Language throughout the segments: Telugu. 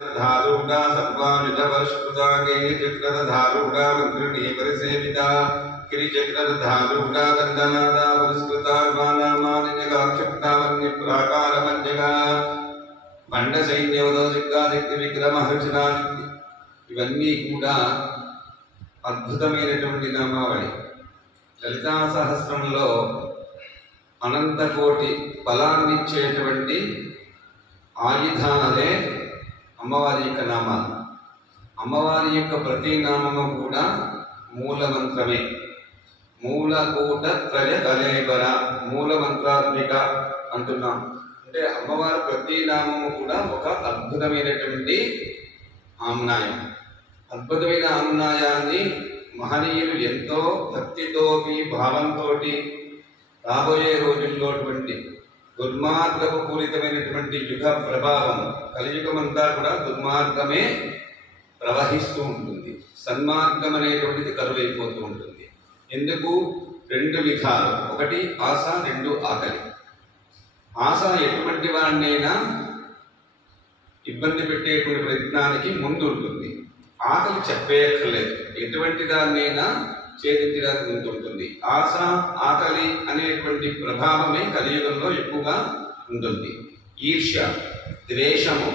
धारूढ़ा सर्वायुध वर्षकृता गेय चक्र धारूढ़ा मंत्रिणी परिसेविता किरीचक्र धारूढ़ा दंडनादा पुरस्कृता बाला मानिन्यगा क्षिप्तावन्य प्राकार मंजगा బండ సైన్యవదో శక్తి విక్రమ హర్షనాది ఇవన్నీ కూడా అద్భుతమైనటువంటి నామావళి. లలితా సహస్రంలో అనంతకోటి బలాన్నిచ్చేటువంటి ఆయుధాలే అమ్మవారి యొక్క నామాలు. అమ్మవారి యొక్క ప్రతి నామము కూడా మూలమంత్రమే. మూలకూట త్రయ కలేబర మూలమంత్రాత్మిక అంటున్నాం. అంటే అమ్మవారి ప్రతి నామము కూడా ఒక అద్భుతమైనటువంటి ఆమ్నాయం. అద్భుతమైన ఆమ్నాయాన్ని మహనీయులు ఎంతో భక్తితోటి భావంతో రాబోయే రోజుల్లోటువంటి దుర్మార్గపు పూరితమైనటువంటి యుగ ప్రభావం కలియుగమంతా కూడా దుర్మార్గమే ప్రవహిస్తూ ఉంటుంది. సన్మార్గం అనేటువంటిది కరువైపోతూ ఉంటుంది. ఎందుకు? రెండు విధాలు, ఒకటి ఆశ, రెండు ఆకలి. ఆశ ఎటువంటి వాడినైనా ఇబ్బంది పెట్టేటువంటి ప్రయత్నానికి ముందు ఉంటుంది. ఆకలి చెప్పేయక్కర్లేదు, ఎటువంటి దాన్నైనా ఛేదించడానికి ముందు ఉంటుంది. ఆశ ఆకలి అనేటువంటి ప్రభావమే కలియుగంలో ఎక్కువగా ఉంటుంది. ఈర్ష్య, ద్వేషము,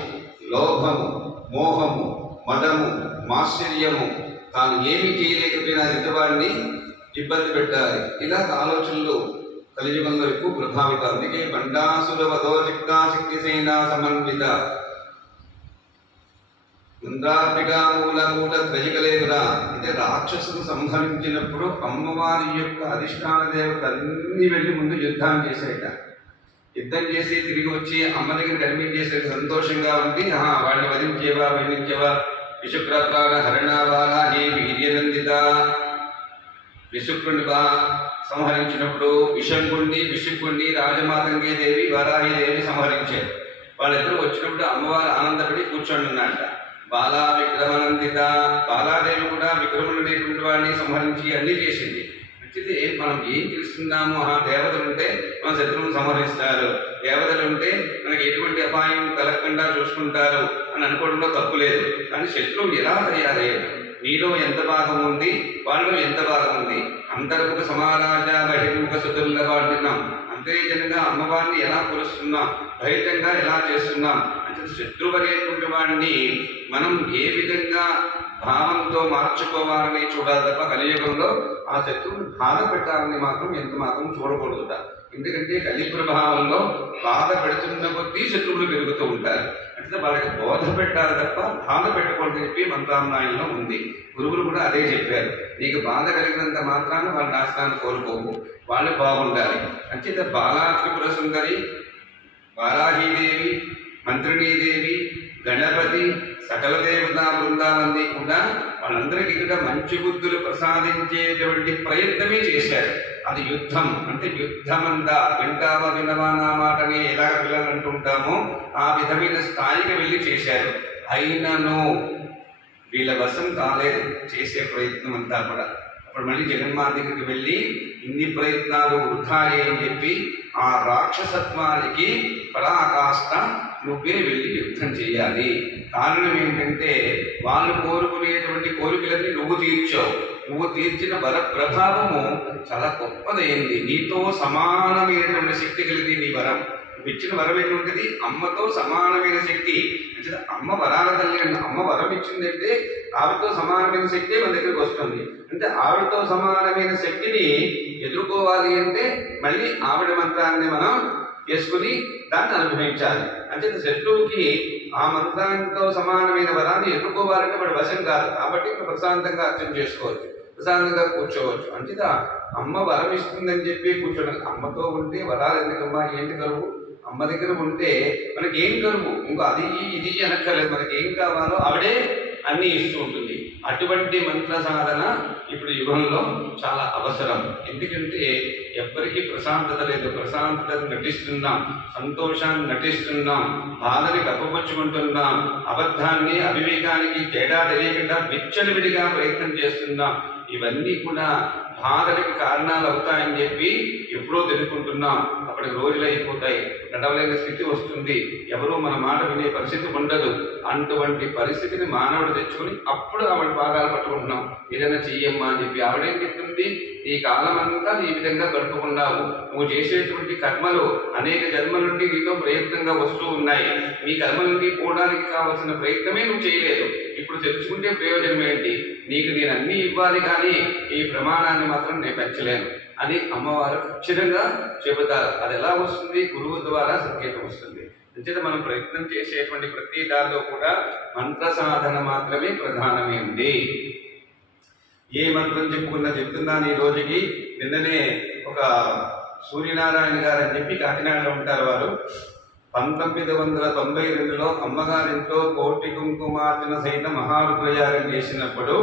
లోభము, మోహము, మదము, మాశ్చర్యము, తాను ఏమి చేయలేకపోయినా ఎదుటివాడిని ఇబ్బంది పెట్టాలి, ఇలాగ ఆలోచనలు కలియుగంలో ఎక్కువ ప్రభావితం. అందుకే బండాసుర వదోజిక్తా శక్తిసేనా సమన్విత మంత్రాత్మిక మూలకూట త్రయకలేదురా. అంటే రాక్షసులు సంహరించినప్పుడు అమ్మవారి యొక్క అధిష్టాన దేవతలు అన్ని వెళ్ళి ముందు యుద్ధం చేసేట. యుద్ధం చేసి తిరిగి వచ్చి అమ్మ దగ్గర అడ్మిట్ చేసే సంతోషంగా ఉండి వాడిని వధించేవా వధించేవా విశుక్రత్రాల హరణావాల హే వీర్యనందిత. విశుక్రుని సంహరించినప్పుడు విశుక్రుణ్ణి రాజమాతంగే దేవి వరాహిదేవి సంహరించారు. వాళ్ళిద్దరూ వచ్చినప్పుడు అమ్మవారు ఆనందపడి కూర్చొని ఉన్నట్ట. బాలా విక్రమనందిత, బాలాదేవి కూడా విక్రముడు అనేటువంటి వాడిని సంహరించి అన్ని చేసింది. మంచిది. మనం ఏం తెలుస్తున్నాము? దేవతలు ఉంటే మన శత్రువులను సంహరిస్తారు, దేవతలు ఉంటే మనకి ఎటువంటి అపాయం కలగకుండా చూసుకుంటారు అని అనుకోవడంలో తప్పు లేదు. కానీ శత్రువు ఎలా తయారయ్యాడు, నీలో ఎంత భాగం ఉంది, వాళ్ళలో ఎంత భాగం ఉంది. అంతర్ముఖ సమారాజ బహిర్ముఖ సుతుల్లా అంటున్నాం. అంతర్జనంగా అమ్మవారిని ఎలా కొలుస్తున్నాం, బహిరంగంగా ఎలా చేస్తున్నాం అంటే శత్రువు అనేటువంటి వాడిని మనం ఏ విధంగా భావంతో మార్చుకోవాలని చూడాలి తప్ప కలియుగంలో ఆ శత్రువుని బాధ పెట్టాలని మాత్రం ఎంత మాత్రం చూడకూడదుట. ఎందుకంటే కలి ప్రభావంలో బాధ పెడుతున్న కొద్దీ శత్రువులు పెరుగుతూ ఉంటారు. అంటే వాళ్ళకి బోధ పెట్టాలి తప్ప బాధ పెట్టకూడదని చెప్పి మంత్రామ్నాయంలో ఉంది. గురువులు కూడా అదే చెప్పారు. నీకు బాధ కలిగినంత మాత్రాన వాళ్ళ నాశనాన్ని కోరుకోవు, వాళ్ళు బాగుండాలి. అంచేత బాలా త్రిపుర సుందరి, వారాహీదేవి, మంత్రిణీదేవి, గణపతి, సకల దేవతా బృందాలన్నీ కూడా వాళ్ళందరికీ కూడా మంచి బుద్ధులు ప్రసాదించేటువంటి ప్రయత్నమే చేశారు. అది యుద్ధం. అంటే యుద్ధమంతా వింటావా వినవా నా మాటని ఎలాగ పిల్లలు అంటుంటామో ఆ విధమైన స్థాయికి వెళ్ళి చేశారు. అయినను వీళ్ళ వశం కాలేదు చేసే ప్రయత్నం అంతా కూడా. అప్పుడు మళ్ళీ జగన్మాత దగ్గరికి వెళ్ళి ఇన్ని ప్రయత్నాలు వృథాయే అని చెప్పి ఆ రాక్షసత్వానికి పరాకాష్ట నువ్వే వెళ్ళి యుద్ధం చేయాలి. కారణం ఏంటంటే వాళ్ళు కోరుకునేటువంటి కోరికలన్నీ నువ్వు తీర్చావు. నువ్వు తీర్చిన వర ప్రభావము చాలా గొప్పదైంది. నీతో సమానమైనటువంటి శక్తి కలిగింది నీ వరం. నువ్వు ఇచ్చిన వరం ఏంటంటే అమ్మతో సమానమైన శక్తి. అంటే అమ్మ వరాల తల్లి అంటే అమ్మ వరం ఇచ్చిందంటే ఆవిడతో సమానమైన శక్తి మన దగ్గరికి వస్తుంది. అంటే ఆవిడతో సమానమైన శక్తిని ఎదుర్కోవాలి అంటే మళ్ళీ ఆవిడ మంత్రాన్ని మనం చేసుకుని దాన్ని అనుభవించాలి. అంటే శత్రువుకి ఆ మంత్రంతో సమానమైన వరాన్ని ఎదుర్కోవాలంటే వాడు వశం కాదు. కాబట్టి ప్రశాంతంగా అర్థం చేసుకోవచ్చు, ప్రశాంతంగా కూర్చోవచ్చు. అంటే అమ్మ వరం ఇస్తుందని చెప్పి కూర్చోడం. అమ్మతో ఉంటే వరాలు ఎందుకమ్మా, ఏంటి కరువు? అమ్మ దగ్గర ఉంటే మనకి ఏం కరువు? ఇంకో అది ఇది అనక్కర్లేదు. మనకి ఏం కావాలో ఆవిడే అన్నీ ఇస్తూ ఉంటుంది. అటువంటి మంత్ర సాధన ఇప్పుడు యుగంలో చాలా అవసరం. ఎందుకంటే ఎవ్వరికీ ప్రశాంతత లేదు. ప్రశాంతతను నటిస్తున్నాం, సంతోషాన్ని నటిస్తున్నాం, బాధని కప్పపుచ్చుకుంటున్నాం, అబద్ధాన్ని అవివేకానికి తేడా తెలియకుండా విచ్చలవిడిగా ప్రయత్నం చేస్తున్నాం. ఇవన్నీ కూడా బాధలకి కారణాలు అవుతాయని చెప్పి ఎప్పుడో తెలుసుకుంటున్నాం. అప్పటికి రోజులు అయిపోతాయి, గడవలేని స్థితి వస్తుంది, ఎవరూ మన మాట వినే పరిస్థితి ఉండదు. అటువంటి పరిస్థితిని మానవుడు తెచ్చుకొని అప్పుడు ఆవిడ పాదాలు పట్టుకుంటున్నాం. ఏదైనా చెయ్యమ్మా అని చెప్పి ఆవిడేం చెప్తుంది, ఈ కాలం అంతా ఈ విధంగా గడుపుకున్నావు, నువ్వు చేసేటువంటి కర్మలు అనేక జన్మల నుండి నీతో ప్రయత్నంగా వస్తూ ఉన్నాయి, నీ కర్మ నుండి పోవడానికి కావలసిన ప్రయత్నమే నువ్వు చేయలేదు, ఇప్పుడు తెలుసుకుంటే ప్రయోజనం ఏంటి, నీకు నేను అన్నీ ఇవ్వాలి కానీ ఈ ప్రమాణాన్ని మాత్రం నేను పెంచలేను అని అమ్మవారు ఖచ్చితంగా చెబుతారు. అది ఎలా వస్తుంది? గురువు ద్వారా సంకేతం వస్తుంది. అంచేత మనం ప్రయత్నం చేసేటువంటి ప్రతి దానిలో కూడా మంత్ర సాధన మాత్రమే ప్రధానమైంది. ఏ మంత్రం చెప్తున్నాను ఈ రోజుకి. నిన్ననే ఒక సూర్యనారాయణ గారు అని చెప్పి కాకినాడలో ఉంటారు వారు. 1992లో అమ్మగారింట్లో కోటి కుంకుమార్చన సహిత మహారుద్రయాగం చేసినప్పుడు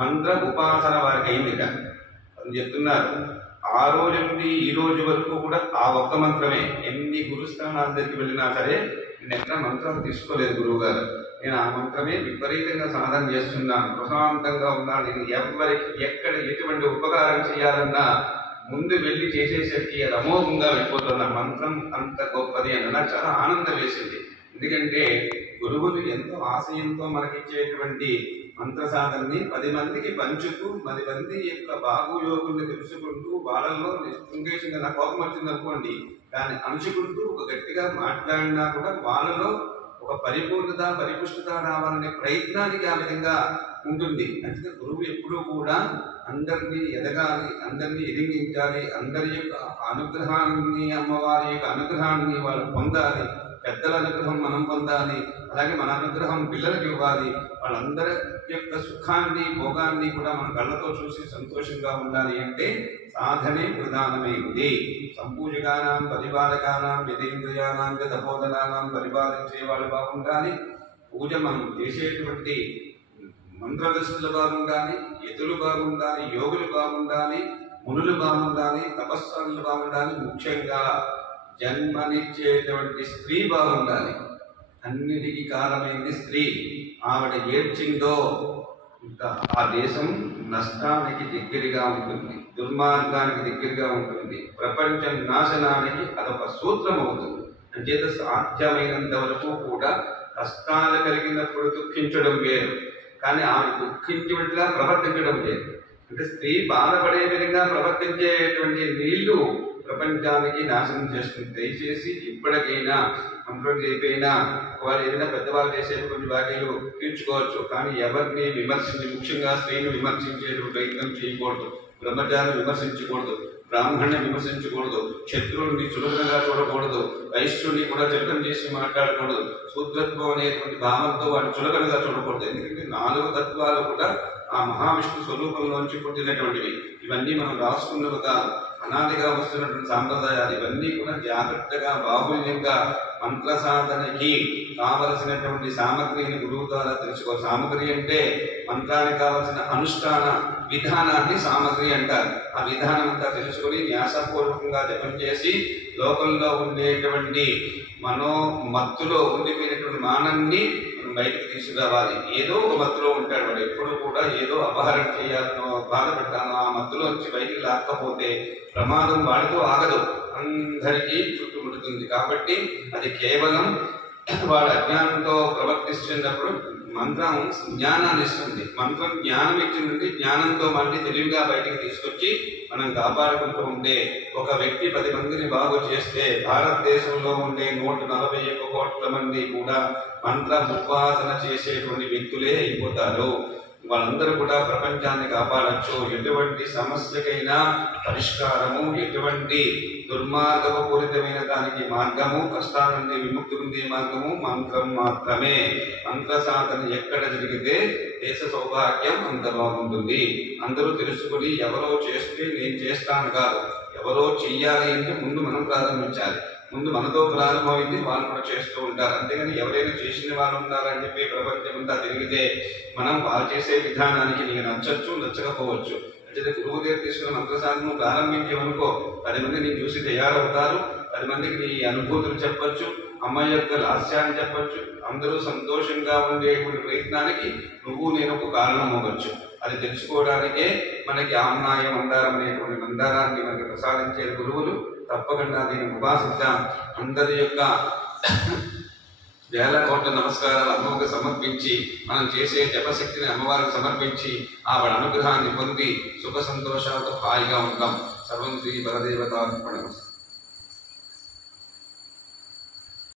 మంత్ర ఉపాసన వారికి అయిందిట అని చెప్తున్నారు. ఆ రోజు నుండి ఈ రోజు వరకు కూడా ఆ ఒక్క మంత్రమే. ఎన్ని గురుస్థానాల దగ్గరికి వెళ్ళినా సరే నేను ఎక్కడ మంత్రాలు తీసుకోలేదు గురువు గారు. నేను ఆ మంత్రమే విపరీతంగా సాధన చేస్తున్నాను, ప్రశాంతంగా ఉన్నాను. నేను ఎవరికి ఎక్కడ ఎటువంటి ఉపకారం చేయాలన్నా ముందు వెళ్ళి చేసేసరికి అది అమోఘంగా వెళ్ళిపోతున్న మంత్రం అంత గొప్పది అని నాకు చాలా ఆనందం వేసింది. ఎందుకంటే గురువులు ఎంతో ఆశయంతో మనకిచ్చేటువంటి మంత్ర సాధనని 10 మందికి పంచుతూ 10 మంది యొక్క బాగుయోగుల్ని తెలుసుకుంటూ వాళ్ళల్లో నిష్కృంగేషంగా నా కోపం వచ్చింది అనుకోండి, దాన్ని అణుచుకుంటూ ఒక గట్టిగా మాట్లాడినా కూడా వాళ్ళలో ఒక పరిపూర్ణత పరిపుష్టత రావాలనే ప్రయత్నానికి ఆ విధంగా ఉంటుంది. అంటే గురువు ఎప్పుడూ కూడా అందరినీ ఎదగాలి, అందరినీ ఎదిగించాలి, అందరి యొక్క అనుగ్రహాన్ని అమ్మవారి యొక్క అనుగ్రహాన్ని వాళ్ళు పొందాలి, పెద్దల అనుగ్రహం మనం పొందాలి, అలాగే మన అనుగ్రహం పిల్లలకు ఇవ్వాలి, వాళ్ళందరి యొక్క సుఖాన్ని భోగాన్ని కూడా మన కళ్ళతో చూసి సంతోషంగా ఉండాలి అంటే సాధనే ప్రధానమైంది. సంపూజకానాం పరిపాలకానాం యతేంద్రియానాం తపోధనానాం పరిపాలించే వాళ్ళు బాగుండాలి, పూజ మనం చేసేటువంటి మంత్రదృష్టులు బాగుండాలి, యతులు బాగుండాలి, యోగులు బాగుండాలి, మునులు బాగుండాలి, తపస్సులు బాగుండాలి, ముఖ్యంగా జన్మనిచ్చేటువంటి స్త్రీ బాగుండాలి. అన్నిటికీ కారణమైంది స్త్రీ. ఆవిడ ఏడ్చిందో ఇంకా ఆ దేశం నష్టానికి దగ్గరగా ఉంటుంది, దుర్మార్గానికి దగ్గరగా ఉంటుంది, ప్రపంచం నాశనానికి అదొక సూత్రం అవుతుంది. అంచేత సాధ్యమైనంత వరకు కూడా కష్టాలు కలిగినప్పుడు దుఃఖించడం వేరు, కానీ ఆమె దుఃఖించేట్టుగా ప్రవర్తించడం లేదు. అంటే స్త్రీ బాధపడే విధంగా ప్రవర్తించేటువంటి నీళ్లు ప్రపంచానికి నాశనం చేస్తుంది. దయచేసి ఇప్పటికైనా మంత్రం చేయిపోయినా వాళ్ళు ఏదైనా పెద్దవాళ్ళు చేసే కొన్ని వాక్యాలు తీర్చుకోవచ్చు, కానీ ఎవరిని విమర్శించి ముఖ్యంగా స్త్రీని విమర్శించేటువంటి ప్రయత్నం చేయకూడదు, బ్రహ్మచారిని విమర్శించకూడదు, బ్రాహ్మణ్ణి విమర్శించకూడదు, శత్రువుని చులకనగా చూడకూడదు, వైశ్యుని కూడా చులకన చేసి మాట్లాడకూడదు, శూద్రత్వం అనేటువంటి భావంతో వాడిని చులకనగా చూడకూడదు. ఎందుకంటే 4 తత్వాలు కూడా ఆ మహావిష్ణు స్వరూపంలోంచి పుట్టినటువంటివి. ఇవన్నీ మనం రాసుకున్నవి కాదు, అనాదిగా వస్తున్నటువంటి సాంప్రదాయాలు. ఇవన్నీ కూడా జాగ్రత్తగా బాహుల్యంగా మంత్ర సాధనకి కావలసినటువంటి సామగ్రిని గురువు ద్వారా తెలుసుకో. సామగ్రి అంటే మంత్రానికి కావలసిన అనుష్ఠాన విధానాన్ని సామగ్రి అంటారు. ఆ విధానం అంతా తెలుసుకొని న్యాసపూర్వకంగా జపం చేసి లోకంలో ఉండేటువంటి మత్తులో ఉండిపోయినటువంటి మానన్ని బయటకు తీసుకురావాలి. ఏదో ఒక మత్తులో ఉంటాడు వాడు, ఎప్పుడు కూడా ఏదో అపహరణ చేయాలనో బాధ పెట్టాలనో ఆ మత్తులోంచి బయటికి లాక్కపోతే ప్రమాదం వాడితో ఆగదు, అందరికీ చుట్టుముడుతుంది. కాబట్టి అది కేవలం వాడు అజ్ఞానంతో ప్రవర్తిస్తున్నప్పుడు మంత్రం జ్ఞానాన్ని ఇస్తుంది. మంత్రం జ్ఞానం ఇచ్చిందంటే జ్ఞానంతో మళ్ళీ తెలివిగా బయటికి తీసుకొచ్చి మనం కాపాడుకుంటూ ఉంటే ఒక వ్యక్తి 10 మందిని బాగు చేస్తే భారతదేశంలో ఉండే 141 కోట్ల మంది కూడా మంత్ర ఉపాసన చేసేటువంటి వ్యక్తులే అయిపోతారు. వాళ్ళందరూ కూడా ప్రపంచాన్ని కాపాడచ్చు. ఎటువంటి సమస్యకైనా పరిష్కారము, ఎటువంటి దుర్మార్గపూరితమైన దానికి మార్గము, కష్టాల నుండి విముక్తి పొందే మార్గము మంత్రం మాత్రమే. మంత్ర సాధన ఎక్కడ జరిగితే దేశ సౌభాగ్యం అంత బాగుంటుంది. అందరూ తెలుసుకుని ఎవరో చేస్తే నేను చేస్తాను కాదు, ఎవరో చెయ్యాలి అంటే ముందు మనం ప్రారంభించాలి. ముందు మనతో ప్రారంభమైంది, వాళ్ళు కూడా చేస్తూ ఉంటారు. అంతేగాని ఎవరైనా చేసిన వాళ్ళు ఉన్నారని చెప్పి ప్రపంచం అంతా తిరిగితే మనం వాళ్ళు చేసే విధానానికి నీకు నచ్చచ్చు, నచ్చకపోవచ్చు. అంటే గురువు దగ్గర తీసుకున్న మంత్ర సాధన ప్రారంభించేవనుకో 10 మంది నీ చూసి తయారవుతారు, 10 మందికి నీ అనుభూతులు చెప్పచ్చు, అమ్మ యొక్క లాస్యాన్ని చెప్పచ్చు, అందరూ సంతోషంగా ఉండేటువంటి ప్రయత్నానికి నువ్వు నేను ఒక కారణం అవ్వచ్చు. అది తెలుసుకోవడానికే మనకి ఆమ్నాయ మందారం అనేటువంటి మందారాన్ని మనకి ప్రసాదించే గురువులు. తప్పకుండా దీన్ని ఉపాసిద్దాం. అందరి యొక్క వేల కోట్ల నమస్కారాలు అమ్మకు సమర్పించి, మనం చేసే జపశక్తిని అమ్మవారికి సమర్పించి ఆవిడ అనుగ్రహాన్ని పొంది సుఖ సంతోషాలతో హాయిగా ఉంటాం. సర్వం శ్రీ పరదేవతార్పణమస్తు.